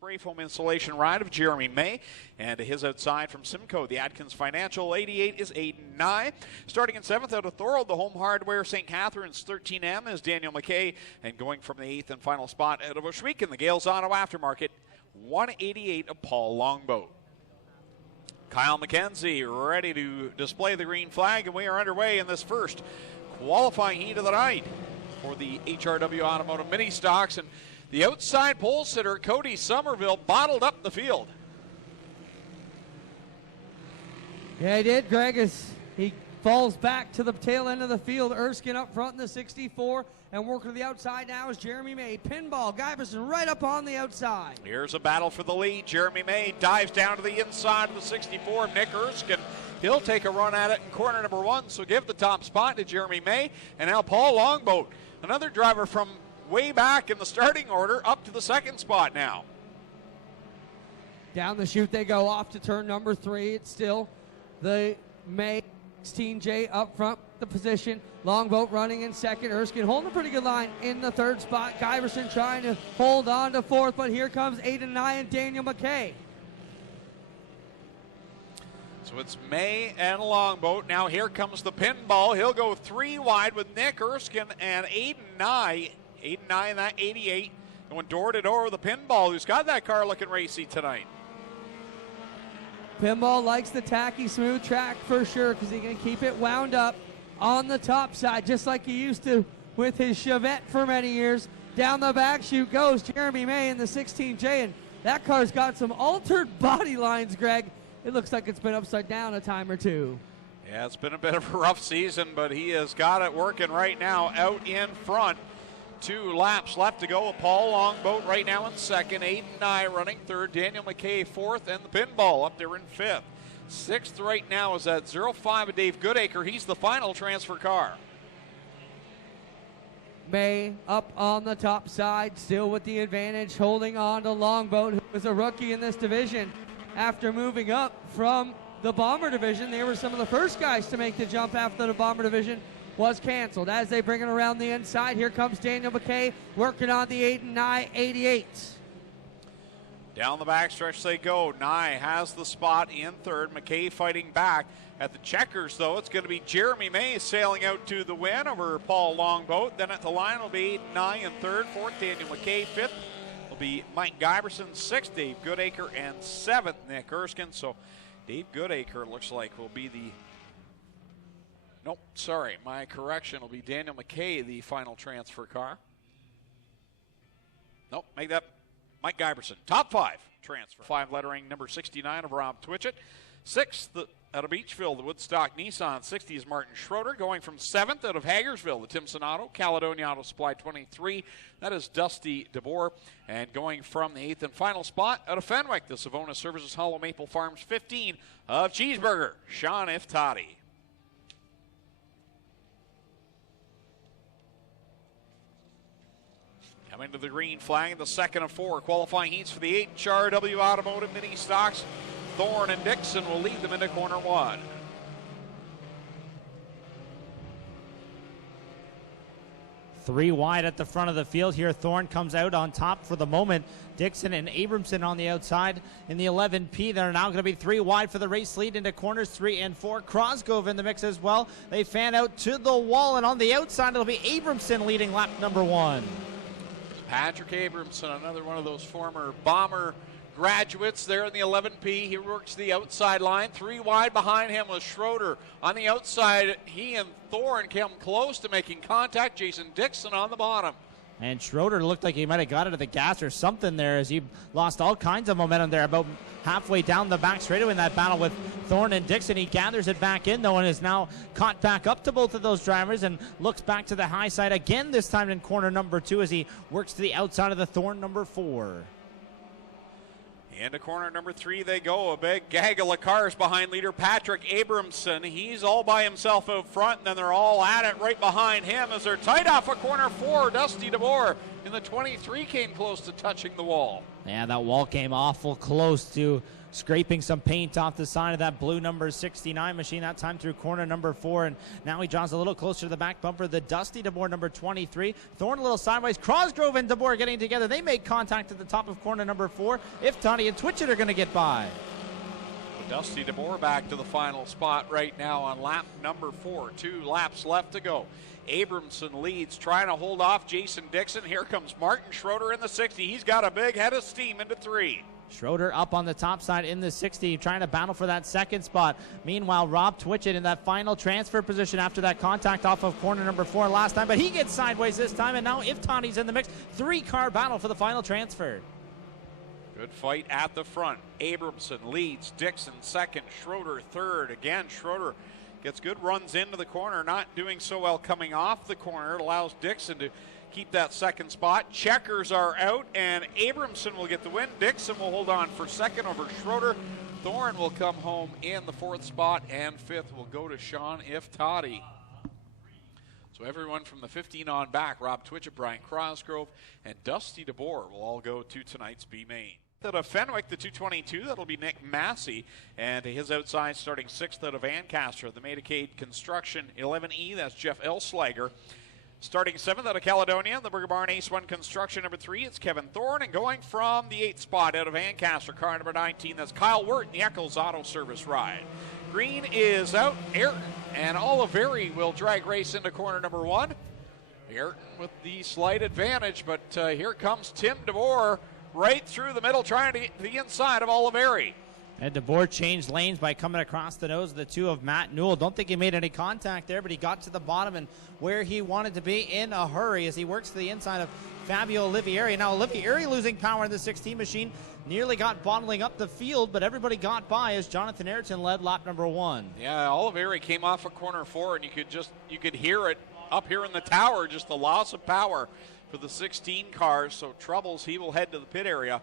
Spray foam insulation ride of Jeremy May, and his outside from Simcoe, the Atkins Financial 88 is Aiden Nye. Starting in 7th out of Thorold, the Home Hardware St. Catharines 13M is Daniel McKay, and going from the 8th and final spot out of Oshweek, the Gales Auto Aftermarket 188 of Paul Longboat. Kyle McKenzie ready to display the green flag, and we are underway in this first qualifying heat of the night for the HRW Automotive Ministocks. And the outside pole sitter, Cody Somerville, bottled up the field. Yeah, he did, Greg, as he falls back to the tail end of the field. Erskine up front in the 64, and working to the outside now is Jeremy May. Pinball, Guyverson right up on the outside. Here's a battle for the lead. Jeremy May dives down to the inside of the 64. Nick Erskine, he'll take a run at it in corner number 1, so give the top spot to Jeremy May. And now Paul Longboat, another driver from way back in the starting order, up to the 2nd spot now. Down the chute they go off to turn number 3. It's still the May 16J up front, the position. Longboat running in 2nd. Erskine holding a pretty good line in the 3rd spot. Guyverson trying to hold on to 4th, but here comes Aiden Nye and Daniel McKay. So it's May and Longboat. Now here comes the pinball. He'll go 3 wide with Nick Erskine and Aiden Nye. Aiden Nye in that 88 going door to door with the pinball, who's got that car looking racy tonight. Pinball likes the tacky, smooth track for sure, because he can keep it wound up on the top side, just like he used to with his Chevette for many years. Down the back chute goes Jeremy May in the 16J, and that car's got some altered body lines, Greg. It looks like it's been upside down a time or two. Yeah, it's been a bit of a rough season, but he has got it working right now out in front. 2 laps left to go. Paul Longboat right now in 2nd. Aiden Nye running 3rd. Daniel McKay 4th. And the pinball up there in 5th. 6th right now is that 05 of Dave Goodacre. He's the final transfer car. May up on the top side, still with the advantage, holding on to Longboat, who was a rookie in this division. After moving up from the Bomber division, they were some of the first guys to make the jump after the Bomber division was canceled. As they bring it around the inside, here comes Daniel McKay working on the Aiden Nye 88. Down the backstretch they go. Nye has the spot in 3rd. McKay fighting back. At the checkers, though, it's going to be Jeremy May sailing out to the win over Paul Longboat. Then at the line will be Aiden Nye in 3rd. 4th, Daniel McKay. 5th will be Mike Guyverson. 6th, Dave Goodacre. And 7th, Nick Erskine. So Dave Goodacre looks like will be the... Nope, sorry, my correction will be Daniel McKay, the final transfer car. Nope, make that Mike Guyverson. Top 5 transfer. 5 lettering number 69 of Rob Twitchett. 6th out of Beachville, the Woodstock Nissan 60 is Martin Schroeder. Going from 7th out of Hagersville, the Timson Auto. Caledonia Auto Supply 23, that is Dusty DeBoer. And going from the 8th and final spot out of Fenwick, the Savona Services Hollow Maple Farms 15 of Cheeseburger, Sean Iftati. Coming to the green flag, the 2nd of 4 qualifying heats for the HRW Automotive Ministocks. Thorne and Dixon will lead them into corner 1. Three wide at the front of the field here. Thorne comes out on top for the moment. Dixon and Abramson on the outside in the 11P. They're now going to be 3 wide for the race lead into corners 3 and 4. Crosgrove in the mix as well. They fan out to the wall, and on the outside it'll be Abramson leading lap number 1. Patrick Abramson, another one of those former Bomber graduates there in the 11P. He works the outside line. 3 wide behind him was Schroeder. On the outside, he and Thorne come close to making contact. Jason Dixon on the bottom. And Schroeder looked like he might have got it at the gas or something there, as he lost all kinds of momentum there about halfway down the back straightaway in that battle with Thorne and Dixon. He gathers it back in, though, and is now caught back up to both of those drivers and looks back to the high side again, this time in corner number 2 as he works to the outside of the Thorne number 4. Into corner number 3 they go. A big gaggle of cars behind leader Patrick Abramson. He's all by himself out front, and then they're all at it right behind him as they're tight off of corner 4. Dusty DeBoer and the 23 came close to touching the wall. Yeah, that wall came awful close to scraping some paint off the side of that blue number 69 machine, that time through corner number 4, and now he draws a little closer to the back bumper. The Dusty DeBoer number 23. Thorne a little sideways. Crosgrove and DeBoer getting together. They make contact at the top of corner number 4. If Toddy and Twitchett are going to get by. Dusty DeBoer back to the final spot right now on lap number 4. 2 laps left to go. Abramson leads, trying to hold off Jason Dixon. Here comes Martin Schroeder in the 60. He's got a big head of steam into 3. Schroeder up on the top side in the 60, trying to battle for that second spot. Meanwhile, Rob Twitchett in that final transfer position after that contact off of corner number 4 last time, but he gets sideways this time, and now If Toddy's in the mix. 3-car battle for the final transfer. Good fight at the front. Abramson leads, Dixon second, Schroeder third. Again, Schroeder gets good runs into the corner, not doing so well coming off the corner. It allows Dixon to keep that second spot. Checkers are out, and Abramson will get the win. Dixon will hold on for second over Schroeder. Thorne will come home in the 4th spot, and 5th will go to Sean If Toddy. So everyone from the 15 on back, Rob Twitchett, Brian Crosgrove, and Dusty DeBoer will all go to tonight's B main. Out of Fenwick, the 222, that'll be Nick Massey, and his outside starting 6th out of Ancaster. The Medicaid Construction 11E, that's Jeff Elslager. Starting 7th out of Caledonia, the Burger Barn Ace 1 Construction number 3, it's Kevin Thorne. And going from the 8th spot out of Ancaster, car number 19, that's Kyle Wirt in the Eccles Auto Service ride. Green is out. Ayrton and Oliveri will drag race into corner number 1. Ayrton with the slight advantage, but here comes Tim DeBoer right through the middle, trying to get to the inside of Oliveri. And DeBoer changed lanes by coming across the nose of the 2 of Matt Newell. Don't think he made any contact there, but he got to the bottom and where he wanted to be in a hurry as he works to the inside of Fabio Olivieri. Now Olivieri losing power in the 16 machine, nearly got bottling up the field, but everybody got by as Jonathan Ayrton led lap number 1. Yeah, Oliveri came off of corner 4, and you could hear it up here in the tower, just the loss of power for the 16 cars. So troubles, he will head to the pit area.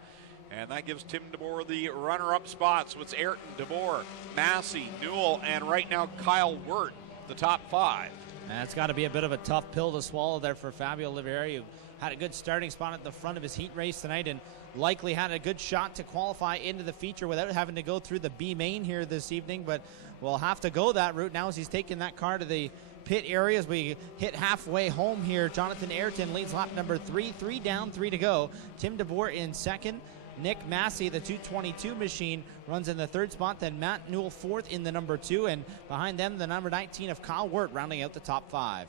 And that gives Tim DeBoer the runner-up spot. So it's Ayrton, DeBoer, Massey, Newell, and right now Kyle Wirt, the top 5. That's got to be a bit of a tough pill to swallow there for Fabio Olivieri, who had a good starting spot at the front of his heat race tonight and likely had a good shot to qualify into the feature without having to go through the B main here this evening. But we'll have to go that route now as he's taking that car to the pit area as we hit halfway home here. Jonathan Ayrton leads lap number 3, 3 down, 3 to go. Tim DeBoer in second. Nick Massey, the 222 machine, runs in the 3rd spot. Then Matt Newell 4th in the number 2. And behind them, the number 19 of Kyle Wirt rounding out the top 5.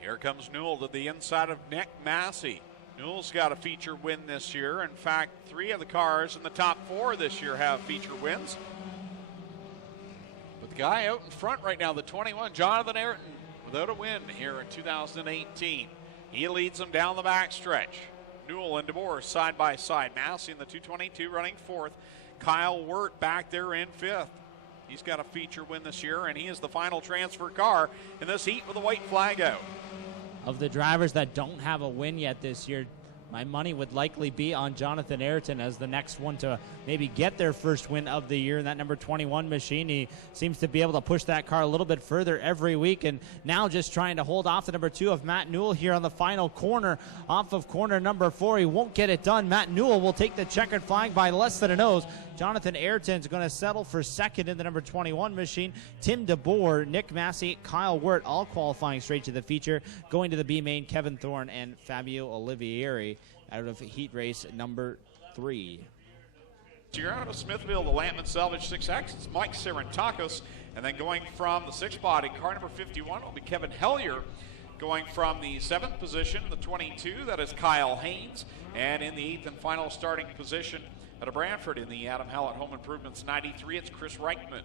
Here comes Newell to the inside of Nick Massey. Newell's got a feature win this year. In fact, 3 of the cars in the top 4 this year have feature wins. But the guy out in front right now, the 21, Jonathan Ayrton, without a win here in 2018. He leads them down the backstretch. Newell and DeBoer side by side. Massey in the 222 running 4th. Kyle Wirt back there in 5th. He's got a feature win this year, and he is the final transfer car in this heat with a white flag out. Of the drivers that don't have a win yet this year, my money would likely be on Jonathan Ayrton as the next one to maybe get their first win of the year in that number 21 machine. He seems to be able to push that car a little bit further every week, and now just trying to hold off the number 2 of Matt Newell here on the final corner off of corner number 4. He won't get it done. Matt Newell will take the checkered flag by less than a nose. Jonathan Ayrton's going to settle for second in the number 21 machine. Tim DeBoer, Nick Massey, Kyle Wirt all qualifying straight to the feature. Going to the B main, Kevin Thorne and Fabio Olivieri out of heat race number 3. So you're out of Smithville, the Lampman Salvage 6X. It's Mike Sarantakos. And then going from the 6th spot in car number 51 will be Kevin Hellier. Going from the 7th position, the 22, that is Kyle Haynes. And in the 8th and final starting position out of Brantford in the Adam Hallett Home Improvements 93, it's Chris Reichman.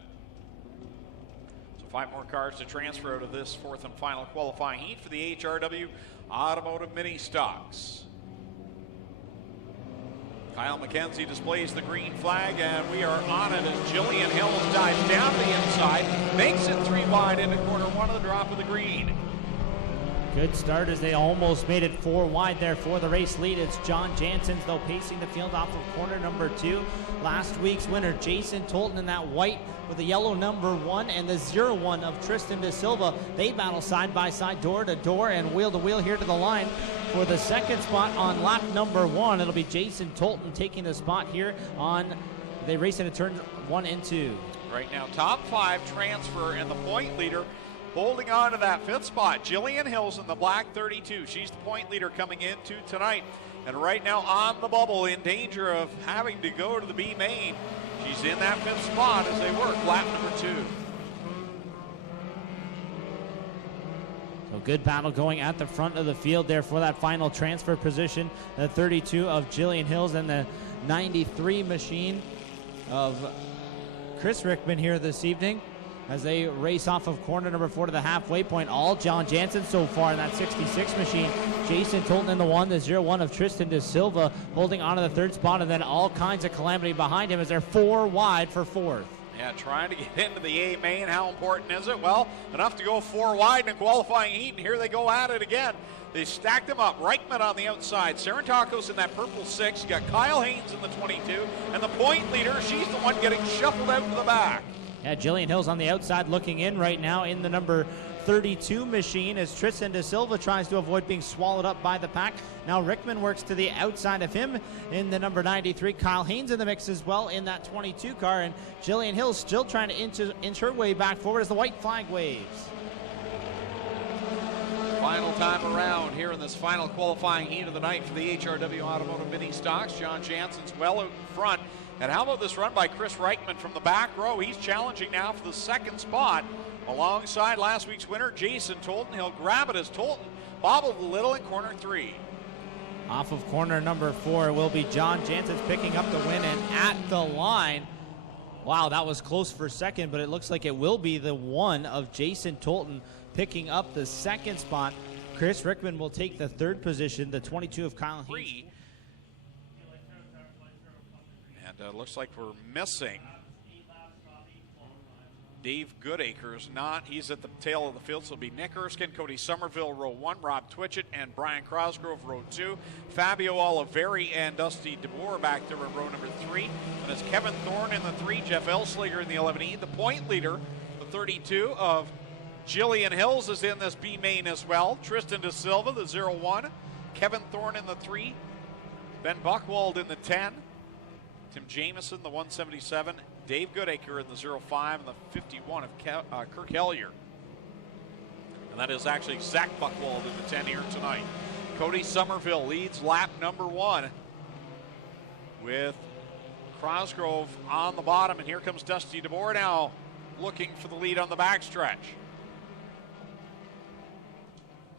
So 5 more cars to transfer out of this 4th and final qualifying heat for the HRW Automotive Ministocks. Kyle McKenzie displays the green flag, and we are on it as Jillian Hills dives down the inside, makes it 3 wide into corner 1 of the drop of the green. Good start as they almost made it 4 wide there for the race lead. It's John Janssens, though, pacing the field off of corner number 2. Last week's winner, Jason Tolton, in that white with the yellow number 1 and the 0-1 of Tristan De Silva. They battle side by side, door to door and wheel to wheel here to the line. for the second spot on lap number 1. It'll be Jason Tolton taking the spot here on the race into turns 1 and 2. Right now, top 5 transfer, and the point leader holding on to that 5th spot. Jillian Hills in the black 32. She's the point leader coming into tonight. And right now on the bubble, in danger of having to go to the B main. She's in that 5th spot as they work lap number 2. So good battle going at the front of the field there for that final transfer position. The 32 of Jillian Hills and the 93 machine of Chris Rickman here this evening as they race off of corner number 4 to the halfway point. All John Jansen so far in that 66 machine. Jason Tolton in the 1, the 0-1 of Tristan De Silva holding on to the 3rd spot, and then all kinds of calamity behind him as they're 4 wide for 4th. Yeah, trying to get into the A main. How important is it? Well, enough to go 4 wide in a qualifying heat, and here they go at it again. They stacked them up. Reichman on the outside. Sarantakos in that purple 6. You got Kyle Haynes in the 22. And the point leader, she's the one getting shuffled out to the back. Yeah, Jillian Hills on the outside looking in right now in the number 32 machine as Tristan De Silva tries to avoid being swallowed up by the pack. Now Rickman works to the outside of him in the number 93. Kyle Haynes in the mix as well in that 22 car. And Jillian Hills still trying to inch her way back forward as the white flag waves. Final time around here in this final qualifying heat of the night for the HRW Automotive Ministocks. John Jansen's well out in front. And how about this run by Chris Reichman from the back row? He's challenging now for the 2nd spot alongside last week's winner, Jason Tolton. He'll grab it as Tolton bobbled a little in corner 3. Off of corner number 4 will be John Jansen picking up the win, and at the line, wow, that was close for second, but it looks like it will be the 1 of Jason Tolton picking up the 2nd spot. Chris Rickman will take the 3rd position, the 22 of Kyle Haynes. And looks like we're missing Dave Goodacre's not. He's at the tail of the field, so it'll be Nick Erskine, Cody Somerville, row 1, Rob Twitchett, and Brian Crosgrove, row 2. Fabio Oliveri and Dusty DeBoer back there in row number 3. And it's Kevin Thorne in the 3, Jeff Elslager in the 11E. The point leader, the 32 of Jillian Hills, is in this B main as well. Tristan De Silva, the 0-1. Kevin Thorne in the 3. Ben Buchwald in the 10. Tim Jamieson, the 177. Dave Goodacre in the 05 and the 51 of Kirk Hellier. And that is actually Zach Buchwald in the 10 here tonight. Cody Somerville leads lap number 1 with Crosgrove on the bottom. And here comes Dusty DeBoer now looking for the lead on the backstretch.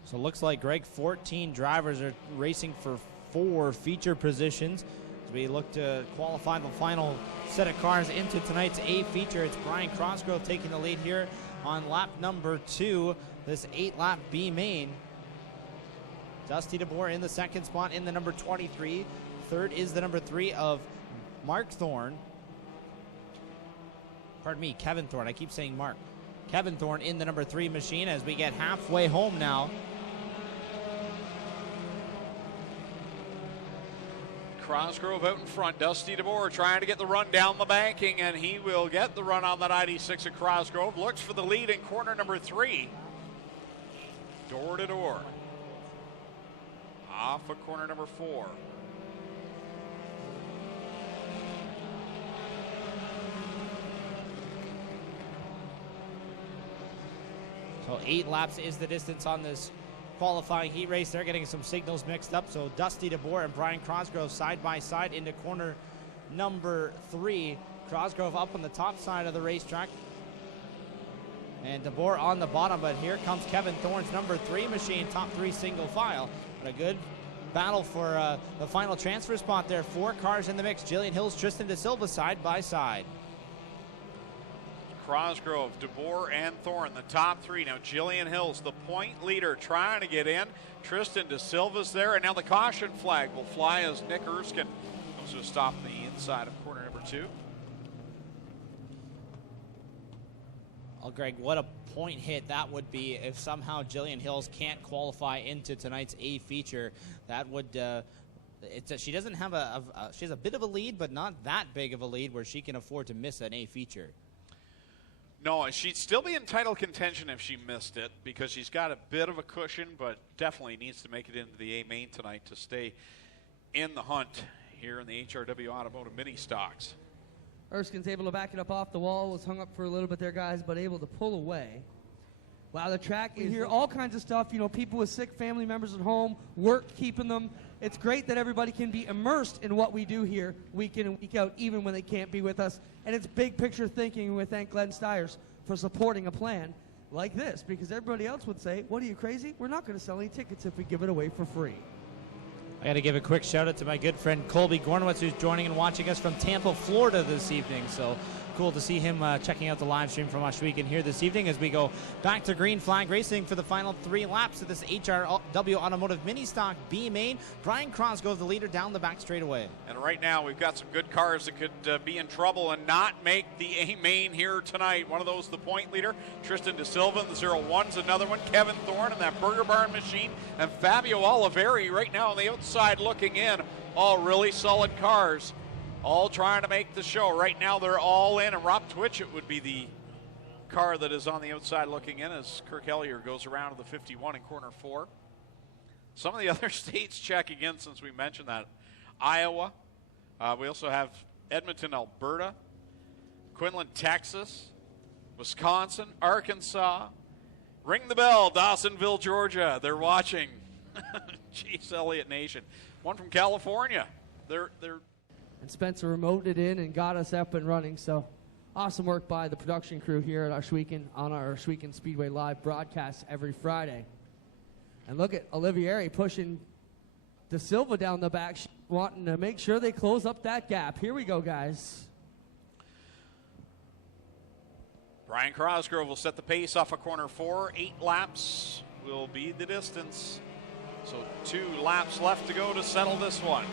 So it looks like, Greg, 14 drivers are racing for 4 feature positions. As we look to qualify the final set of cars into tonight's A feature, it's Brian Crosgrove taking the lead here on lap number 2, this 8-lap B main. Dusty DeBoer in the 2nd spot in the number 23. 3rd is the number 3 of Mark Thorne. Pardon me, Kevin Thorne. I keep saying Mark. Kevin Thorne in the number 3 machine as we get halfway home now. Crosgrove out in front. Dusty DeBoer trying to get the run down the banking, and he will get the run on that 96 of Crosgrove. Looks for the lead in corner number 3. Door to door. Off of corner number 4. So 8 laps is the distance on this qualifying heat race. They're getting some signals mixed up. So Dusty DeBoer and Brian Crosgrove side by side into corner number 3. Crosgrove up on the top side of the racetrack. And DeBoer on the bottom, but here comes Kevin Thorne's number 3 machine, top 3 single file. But a good battle for the final transfer spot there. 4 cars in the mix. Jillian Hills, Tristan De Silva side by side. Crosgrove, DeBoer, and Thorne, the top 3. Now Jillian Hills, the point leader, trying to get in. Tristan De Silva's there, and now the caution flag will fly as Nick Erskine comes to a stop on the inside of corner number 2. Oh, Greg, what a point hit that would be if somehow Jillian Hills can't qualify into tonight's A feature. That would, she doesn't have she has a bit of a lead, but not that big of a lead where she can afford to miss an A feature. No, she'd still be in title contention if she missed it because she's got a bit of a cushion, but definitely needs to make it into the A main tonight to stay in the hunt here in the HRW Automotive Mini Stocks. Erskine's able to back it up off the wall. Was hung up for a little bit there, guys, but able to pull away. Wow, the track, you hear all kinds of stuff. You know, people with sick family members at home, work keeping them. It's great that everybody can be immersed in what we do here week in and week out, even when they can't be with us. And it's big picture thinking. We thank dmstyres for supporting a plan like this, because everybody else would say, what are you, crazy? We're not going to sell any tickets if we give it away for free. I got to give a quick shout out to my good friend Colby Gornowitz, who's joining and watching us from Tampa, Florida this evening. So cool to see him checking out the live stream from Ohsweken here this evening as we go back to green flag racing for the final 3 laps of this HRW Automotive Mini Stock B main. Brian Cross goes the leader down the back straightaway. And right now we've got some good cars that could be in trouble and not make the A main here tonight. One of those, the point leader, Tristan De Silva, and the 01's another one, Kevin Thorne and that Burger Barn machine, and Fabio Oliveri right now on the outside looking in. All really solid cars, all trying to make the show. Right now they're all in, and Rob Twitchett would be the car that is on the outside looking in as Kirk Ellier goes around to the 51 in corner 4. Some of the other states checking in since we mentioned that. Iowa. We also have Edmonton, Alberta. Quinlan, Texas. Wisconsin. Arkansas. Ring the bell, Dawsonville, Georgia. They're watching. Jeez, Elliott Nation. One from California. They're And Spencer remoted in and got us up and running. So awesome work by the production crew here at Ohsweken on our Ohsweken Speedway Live broadcast every Friday. And look at Olivieri pushing De Silva down the back, wanting to make sure they close up that gap. Here we go, guys. Brian Crosgrove will set the pace off of corner 4. 8 laps will be the distance. So 2 laps left to go to settle this one.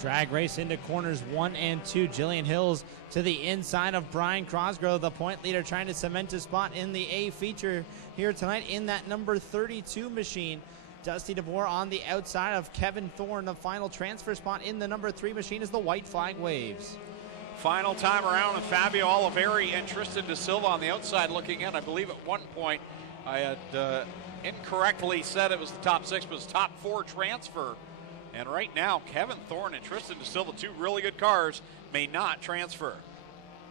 Drag race into corners 1 and 2. Jillian Hills to the inside of Brian Crosgrove, the point leader, trying to cement his spot in the A feature here tonight in that number 32 machine. Dusty DeBoer on the outside of Kevin Thorne. The final transfer spot in the number 3 machine as the white flag waves. Final time around with Fabio Oliveri and Tristan De Silva on the outside looking in. I believe at one point I had incorrectly said it was the top 6, but it was top 4 transfer. And right now, Kevin Thorne and Tristan De Silva, 2 really good cars, may not transfer.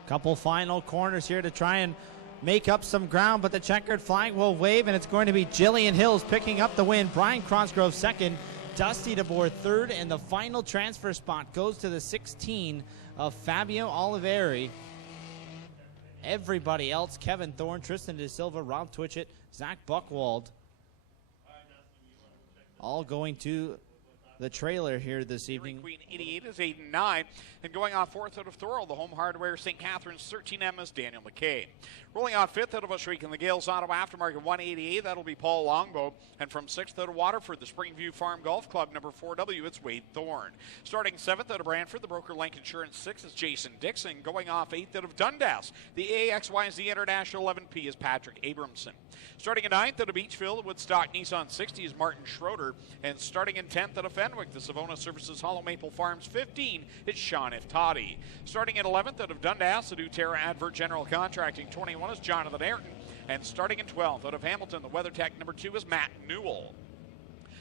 Couple final corners here to try and make up some ground, but the checkered flag will wave, and it's going to be Jillian Hills picking up the win. Brian Crosgrove second, Dusty DeBoer third, and the final transfer spot goes to the 16 of Fabio Oliveri. Everybody else, Kevin Thorne, Tristan De Silva, Rob Twitchett, Zach Buchwald, all going to the trailer here this evening. Queen 88 is 8-9, and going off 4th out of Thorold, the Home Hardware St. Catharines 13M is Daniel McKay. Rolling on 5th out of Ohsweken, the Gales Auto Aftermarket 188, that'll be Paul Longbow. And from 6th out of Waterford, the Springview Farm Golf Club number 4W, it's Wade Thorne. Starting 7th out of Brantford, the Broker Link Insurance 6 is Jason Dixon. Going off 8th out of Dundas, the AXYZ International 11P is Patrick Abramson. Starting at 9th out of Beachfield, Woodstock Nissan 60 is Martin Schroeder. And starting in 10th out of Fenwick, the Savona Services Hollow Maple Farms 15, it's Sean Iftati. Starting at 11th out of Dundas, the Terra Advert General Contracting 21 is Jonathan Ayrton. And starting in 12th out of Hamilton, the WeatherTech number 2 is Matt Newell.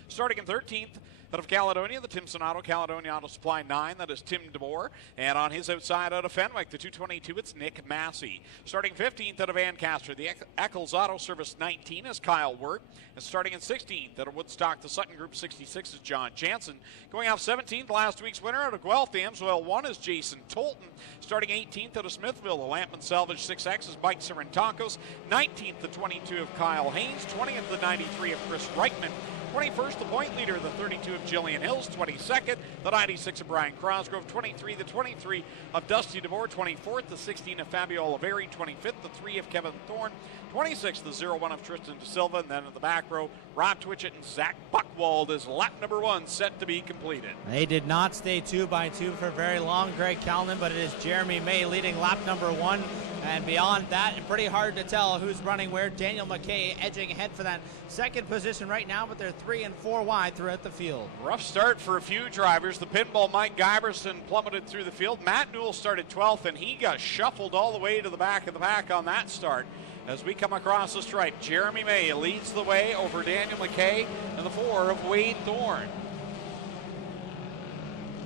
Starting in 13th out of Caledonia, the Timson Auto Caledonia Auto Supply 9, that is Tim DeBoer. And on his outside out of Fenwick, the 222, it's Nick Massey. Starting 15th out of Ancaster, the Eccles Auto Service 19 is Kyle Wirt. And starting in 16th out of Woodstock, the Sutton Group 66 is John Jansen. Going off 17th, last week's winner out of Guelph, the Amsoil 1 is Jason Tolton. Starting 18th out of Smithville, the Lampman Salvage 6X is Mike Sorrentakos. 19th, the 22 of Kyle Haynes. 20th, the 93 of Chris Reichman. 21st, the point leader, the 32 of Jillian Hills. 22nd, the 96 of Brian Crosgrove. 23, the 23 of Dusty DeBoer. 24th, the 16 of Fabio Oliveri. 25th, the 3 of Kevin Thorne. 26th, the 01 of Tristan De Silva. And then in the back row, Rob Twitchett and Zach Buchwald is lap number 1 set to be completed. They did not stay 2 by 2 for very long, Greg Calnan, but it is Jeremy May leading lap number 1 And beyond that, pretty hard to tell who's running where. Daniel McKay edging ahead for that second position right now, but they're 3 and 4 wide throughout the field. Rough start for a few drivers. The pinball Mike Giberson plummeted through the field. Matt Newell started 12th, and he got shuffled all the way to the back of the pack on that start. As we come across the stripe, Jeremy May leads the way over Daniel McKay and the 4 of Wade Thorne.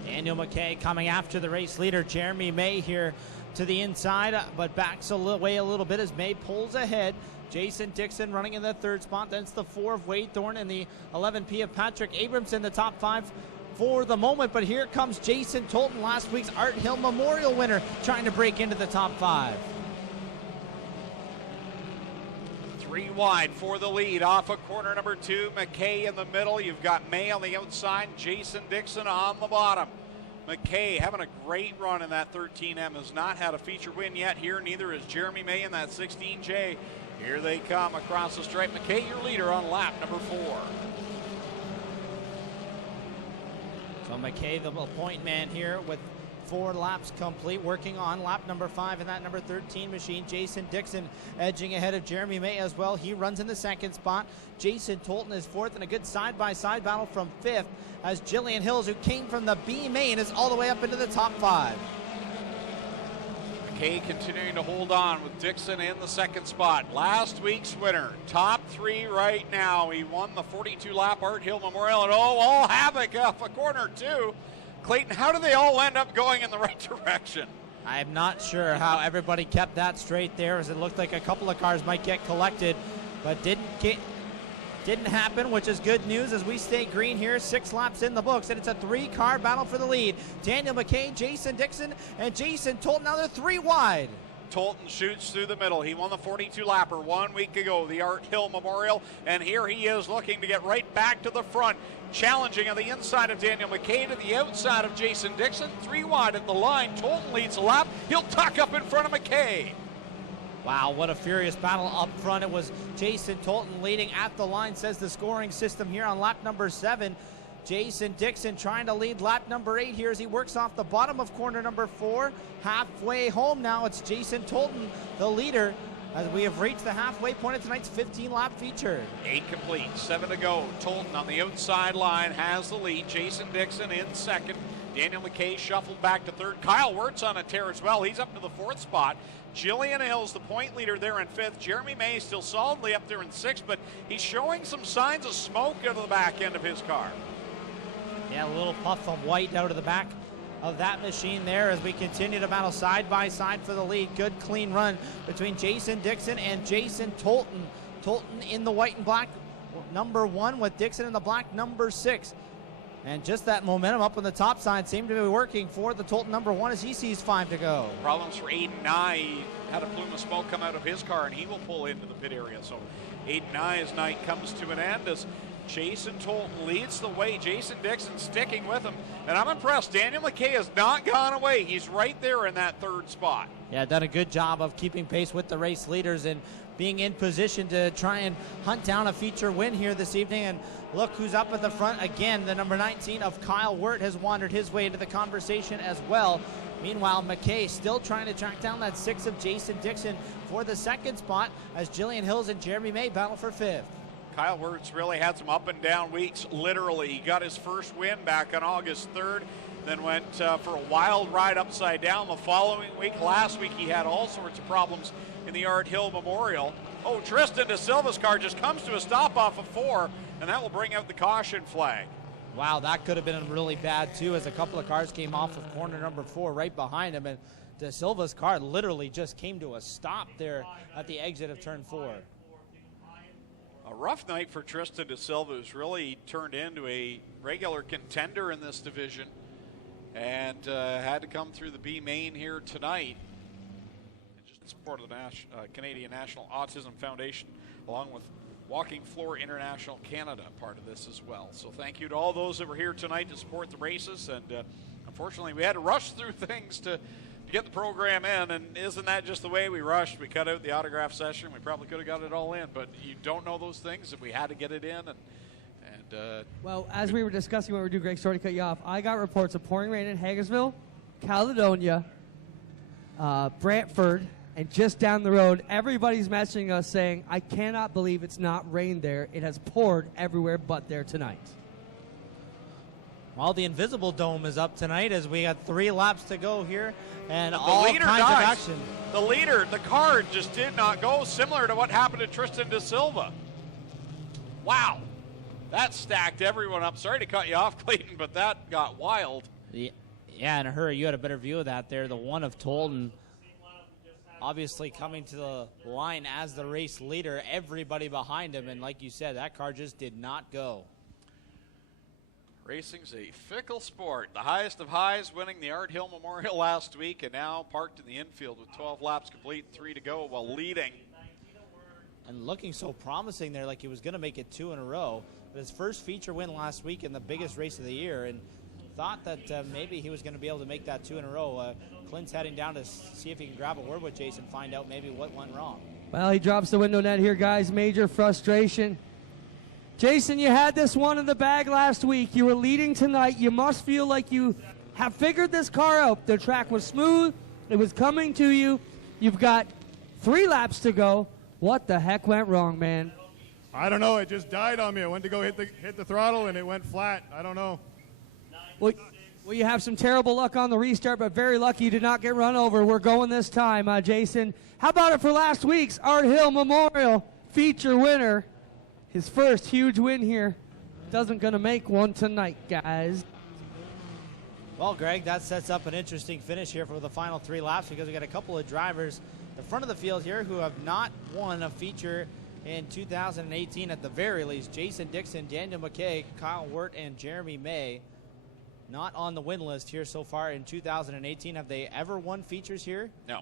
Daniel McKay coming after the race leader, Jeremy May, here to the inside, but backs away a little bit as May pulls ahead. Jason Dixon running in the 3rd spot. Then it's the 4 of Wade Thorne and the 11P of Patrick Abramson, the top 5 for the moment. But here comes Jason Tolton, last week's Art Hill Memorial winner, trying to break into the top 5. 3 wide for the lead off of corner number 2. McKay in the middle. You've got May on the outside, Jason Dixon on the bottom. McKay having a great run in that 13M, has not had a feature win yet here. Neither is Jeremy May in that 16J. Here they come across the stripe. McKay, your leader on lap number 4. So McKay, the point man here with 4 laps complete, working on lap number 5 in that number 13 machine. Jason Dixon edging ahead of Jeremy May as well. He runs in the 2nd spot. Jason Tolton is 4th, and a good side-by-side battle from 5th as Jillian Hills, who came from the B main, is all the way up into the top 5. McKay continuing to hold on with Dixon in the 2nd spot. Last week's winner, top 3 right now. He won the 42-lap Art Hill Memorial, and all havoc off of corner 2. Clayton, how do they all end up going in the right direction? I'm not sure how everybody kept that straight there, as it looked like a couple of cars might get collected, but didn't happen, which is good news as we stay green here. 6 laps in the books, and it's a 3-car battle for the lead. Daniel McKay, Jason Dixon, and Jason Tolton. Now they're 3 wide. Tolton shoots through the middle. He won the 42-lapper 1 week ago, the Art Hill Memorial, and here he is looking to get right back to the front, challenging on the inside of Daniel McKay to the outside of Jason Dixon. 3 wide at the line. Tolton leads the lap. He'll tuck up in front of McKay. Wow, what a furious battle up front. It was Jason Tolton leading at the line, says the scoring system here on lap number 7. Jason Dixon trying to lead lap number 8 here as he works off the bottom of corner number 4. Halfway home now, it's Jason Tolton, the leader, as we have reached the halfway point of tonight's 15-lap feature. 8 complete, 7 to go. Tolton on the outside line has the lead. Jason Dixon in 2nd. Daniel McKay shuffled back to 3rd. Kyle Wirtz on a tear as well. He's up to the 4th spot. Jillian Hills, the point leader, there in 5th. Jeremy May still solidly up there in 6th, but he's showing some signs of smoke out of the back end of his car. Yeah, a little puff of white out of the back of that machine there as we continue to battle side by side for the lead. Good clean run between Jason Dixon and Jason Tolton. Tolton in the white and black number 1 with Dixon in the black number 6. And just that momentum up on the top side seemed to be working for the Tolton number 1 as he sees 5 to go. Problems for Aiden Nye. He had a plume of smoke come out of his car, and he will pull into the pit area. So Aiden Nye's night comes to an end as Jason Tolton leads the way. Jason Dixon sticking with him. And I'm impressed. Daniel McKay has not gone away. He's right there in that 3rd spot. Yeah, done a good job of keeping pace with the race leaders and being in position to try and hunt down a feature win here this evening. And look who's up at the front again. The number 19 of Kyle Wirt has wandered his way into the conversation as well. Meanwhile, McKay still trying to track down that 6 of Jason Dixon for the 2nd spot as Jillian Hills and Jeremy May battle for 5th. Kyle Wirtz really had some up and down weeks, literally. He got his first win back on August 3rd, then went for a wild ride upside down the following week. Last week he had all sorts of problems in the Art Hill Memorial. Oh, Tristan De Silva's car just comes to a stop off of 4, and that will bring out the caution flag. Wow, that could have been really bad too, as a couple of cars came off of corner number 4 right behind him, and De Silva's car literally just came to a stop there at the exit of turn 4. A rough night for Tristan De Silva, who's really turned into a regular contender in this division, and had to come through the B main here tonight. And just in support of the Canadian National Autism Foundation, along with Walking Floor International Canada, part of this as well. So thank you to all those that were here tonight to support the races, and unfortunately we had to rush through things to get the program in, and isn't that just the way we rushed? We cut out the autograph session. We probably could have got it all in, but you don't know those things, and we had to get it in. Well, as we were discussing what we do, Greg, sorry to cut you off, I got reports of pouring rain in Hagersville, Caledonia, Brantford, And just down the road, everybody's messaging us saying, I cannot believe it's not rained there. It has poured everywhere but there tonight. Well, the Invisible Dome is up tonight as we got 3 laps to go here, and the all leader kinds dies. of action. The leader, the card just did not go, similar to what happened to Tristan Da Silva. Wow, that stacked everyone up. Sorry to cut you off, Clayton, but that got wild. Yeah, in a hurry, you had a better view of that there. The one of Tolton obviously coming to the line as the race leader, everybody behind him, and like you said, that car just did not go. Racing's a fickle sport. The highest of highs, winning the Art Hill Memorial last week, and now parked in the infield with 12 laps complete, 3 to go while leading. And looking so promising there, like he was going to make it 2 in a row. But his first feature win last week in the biggest race of the year, and thought that maybe he was going to be able to make that 2 in a row. Clint's heading down to see if he can grab a word with Jason, find out maybe what went wrong. Well, he drops the window net here, guys. Major frustration. Jason, you had this one in the bag last week. You were leading tonight. You must feel like you have figured this car out. The track was smooth. It was coming to you. You've got 3 laps to go. What the heck went wrong, man? I don't know. It just died on me. I went to go hit the throttle, and it went flat. I don't know. Well, you have some terrible luck on the restart, but very lucky you did not get run over. We're going this time, Jason. How about it for last week's Art Hill Memorial feature winner? His first huge win here. Doesn't gonna make one tonight, guys. Well, Greg, that sets up an interesting finish here for the final 3 laps because we got a couple of drivers the front of the field here who have not won a feature in 2018 at the very least. Jason Dixon, Daniel McKay, Kyle Wirt, and Jeremy May. Not on the win list here so far in 2018. Have they ever won features here? No.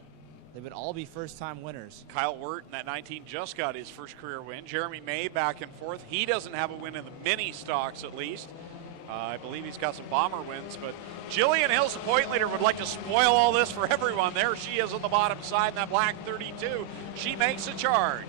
They would all be first-time winners. Kyle Wirt in that 19 just got his first career win. Jeremy May back and forth. He doesn't have a win in the mini stocks at least. I believe he's got some bomber wins, but Jillian Hills, the point leader, would like to spoil all this for everyone. There she is on the bottom side in that black 32. She makes a charge.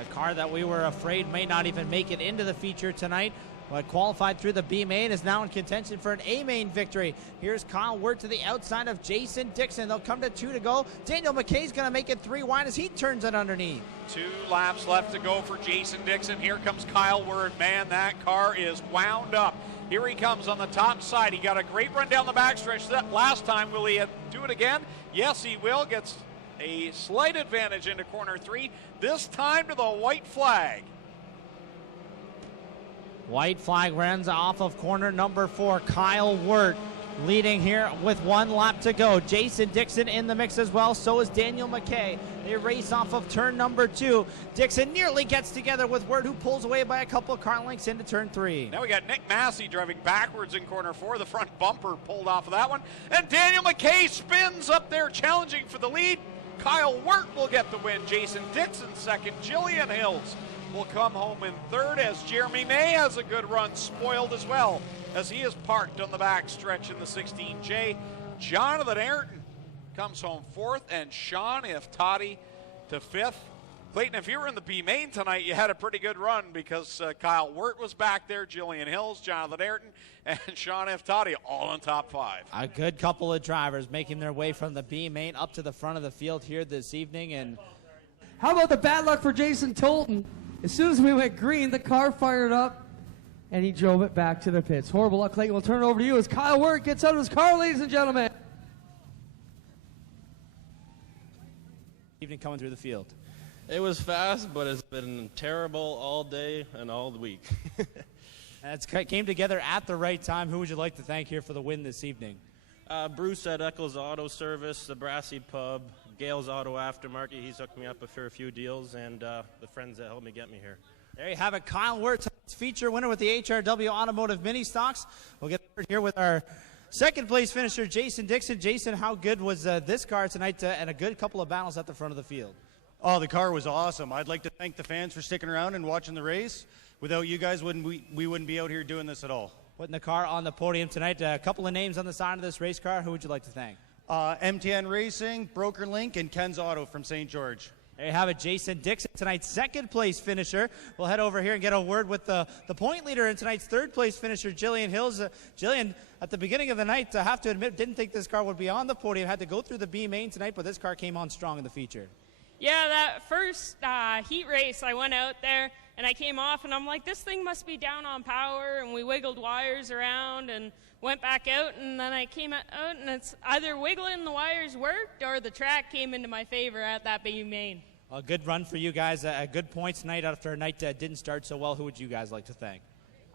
A car that we were afraid may not even make it into the feature tonight, but qualified through the B main, is now in contention for an A main victory. Here's Kyle Wirt to the outside of Jason Dixon. They'll come to 2 to go. Daniel McKay's going to make it 3 wide as he turns it underneath. 2 laps left to go for Jason Dixon. Here comes Kyle Wirt. Man, that car is wound up. Here he comes on the top side. He got a great run down the backstretch that last time. Will he do it again? Yes, he will. Gets a slight advantage into corner 3. This time to the white flag. White flag runs off of corner number 4. Kyle Wirt leading here with 1 lap to go. Jason Dixon in the mix as well. So is Daniel McKay. They race off of turn number 2. Dixon nearly gets together with Wirt, who pulls away by a couple of car lengths into turn 3. Now we got Nick Massey driving backwards in corner 4. The front bumper pulled off of that one. And Daniel McKay spins up there challenging for the lead. Kyle Wirt will get the win. Jason Dixon second. Jillian Hills will come home in third as Jeremy May has a good run, spoiled as well as he is parked on the back stretch in the 16J. Jonathan Ayrton comes home 4th and Sean Iftati to 5th. Clayton, if you were in the B main tonight, you had a pretty good run because Kyle Wirt was back there, Jillian Hills, Jonathan Ayrton, and Sean Iftati all in top 5. A good couple of drivers making their way from the B main up to the front of the field here this evening. And how about the bad luck for Jason Tolton? As soon as we went green, the car fired up, and he drove it back to the pits. Horrible luck, Clayton. We'll turn it over to you as Kyle Wirt gets out of his car, ladies and gentlemen. Evening coming through the field. It was fast, but it's been terrible all day and all the week. It came together at the right time. Who would you like to thank here for the win this evening? Bruce at Eccles Auto Service, the Brassy Pub, Gale's Auto Aftermarket. He's hooked me up for a few deals, and the friends that helped me get me here. There you have it. Kyle Wirt, feature winner with the HRW Automotive Ministocks. We'll get here with our second place finisher, Jason Dixon. Jason, how good was this car tonight and a good couple of battles at the front of the field? Oh, the car was awesome. I'd like to thank the fans for sticking around and watching the race. Without you guys, we wouldn't be out here doing this at all. Putting the car on the podium tonight, a couple of names on the side of this race car. Who would you like to thank? MTN Racing, Broker Link, and Ken's Auto from St. George. There you have it, Jason Dixon, tonight's second place finisher. We'll head over here and get a word with the point leader and tonight's third place finisher, Jillian Hills. Jillian, at the beginning of the night, I have to admit, didn't think this car would be on the podium. Had to go through the B main tonight, but this car came on strong in the feature. Yeah, that first heat race, I went out there and I came off and I'm like, this thing must be down on power, and we wiggled wires around and went back out, and then I came out and it's either wiggling the wires worked or the track came into my favor at that B main. A good run for you guys, a good points tonight after a night that didn't start so well. Who would you guys like to thank?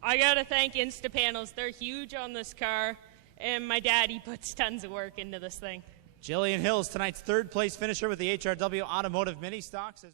I got to thank Instapanels. They're huge on this car, and my dad, he puts tons of work into this thing. Jillian Hills, tonight's third place finisher with the HRW Automotive Ministocks.